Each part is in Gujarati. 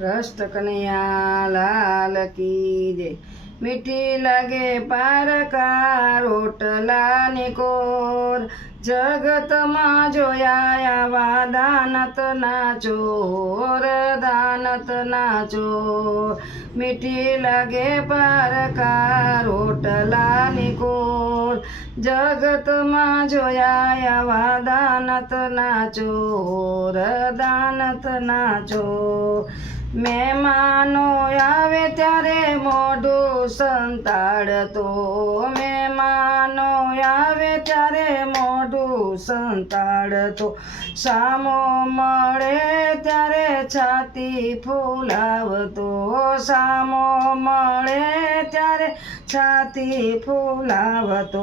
કૃષ્ણ કનૈયા લાલ કી જય. મીઠી લાગે પારકા રોટલાની કોર. જગતમાં જોયા આવા દાનત ના ચોર દાનત ના ચોર. મીઠી લાગે પારકા રોટલાની કોર. જગતમાં જોયા આવા દાનત ના ચોર દાનત ના ચોર. મહેમાનો આવે ત્યારે મોઢું સંતાડતો મહેમાનો આવે ત્યારે મોઢું સંતાડતો સામો મળે ત્યારે છાતી ફૂલાવતો, સામો મળે છાતી ફૂલાવતો,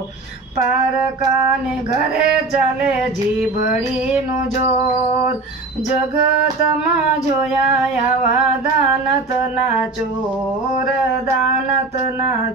પારકાને ઘરે ચાલે જીભડીનું જોર. જગતમાં જોયા આવા દાનત ના ચોર દાનત ના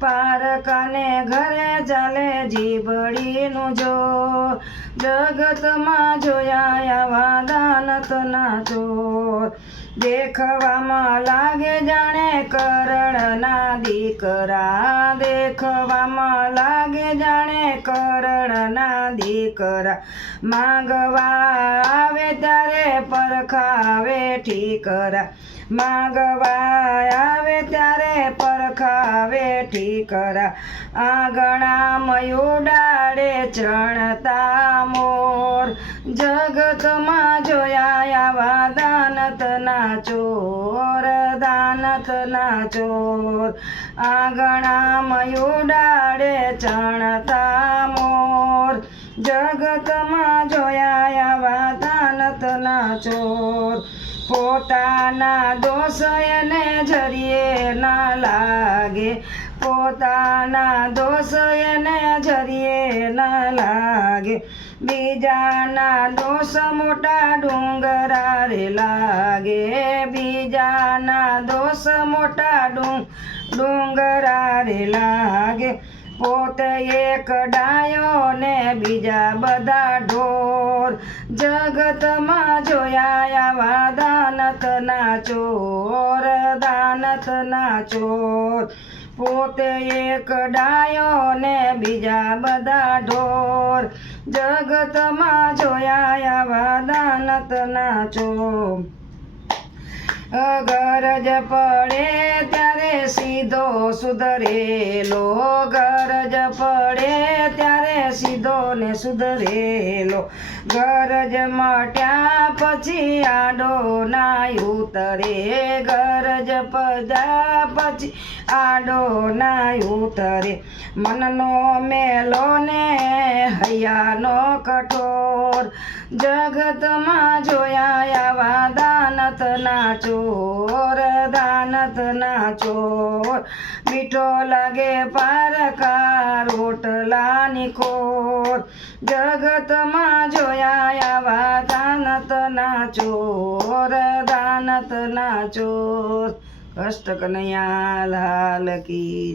ચોર પારકાને ઘરે ચાલે જીભડીનું જો. જગતમાં જોયા આવા દાનત ના ચોર દેખવામાં લાગે જાણે કરણના દીકરા. દેખવામાં લાગે જાણે કરણના દીકરા. માંગવા આવે ત્યારે પરખાવે ઠીકરા. માંગવા આવે ત્યારે પરખાવે ઠીકરા આંગણા મયુડાડે ચણતા મોર. જગતમાં જોયા આવા દાનતના ચોર દાનતના ચોર. આંગણા મયુડાડે ચણતા મોર. જગતમાં જોયા આવા દાનતના ચોર. પોતાના દોષ એને ના લાગે. પોતાના દોષ એને ના લાગે. બીજાના દોષ મોટા ડુંગરા રે લાગે. બીજાના દોષ મોટા ડુંગ ડુંગરા રે લાગે. પોતે એક ડાયો ને બીજા બધા ઢોર. જગતમાં જોયા આવા દાનત ના ચોર દાનત ના ચોર. પોતે એક ડાયો ને બીજા બધા ઢોર. જગતમાં જોયા આવા દાનત ના ચોર ગરજ પડે ત્યારે સીધો સુધરેલો ગરજ સુધરેલો. ગરજ મટ્યા પછી આડો ના ઉતરે. ગરજ પદા પછી આડો ના ઉતરે. મનનો મેલો ને હૈયાનો કઠોર. જગતમાં જોયા આવા દાનત ના ચોર. દાનત ના ચોર. મીઠો લાગે પારકા રોટલાની ખોર. જગતમાં જોયા આવા દાનત ના ચોર દાનત ના ચોર. કષ્ટ કનૈયા લાલ કી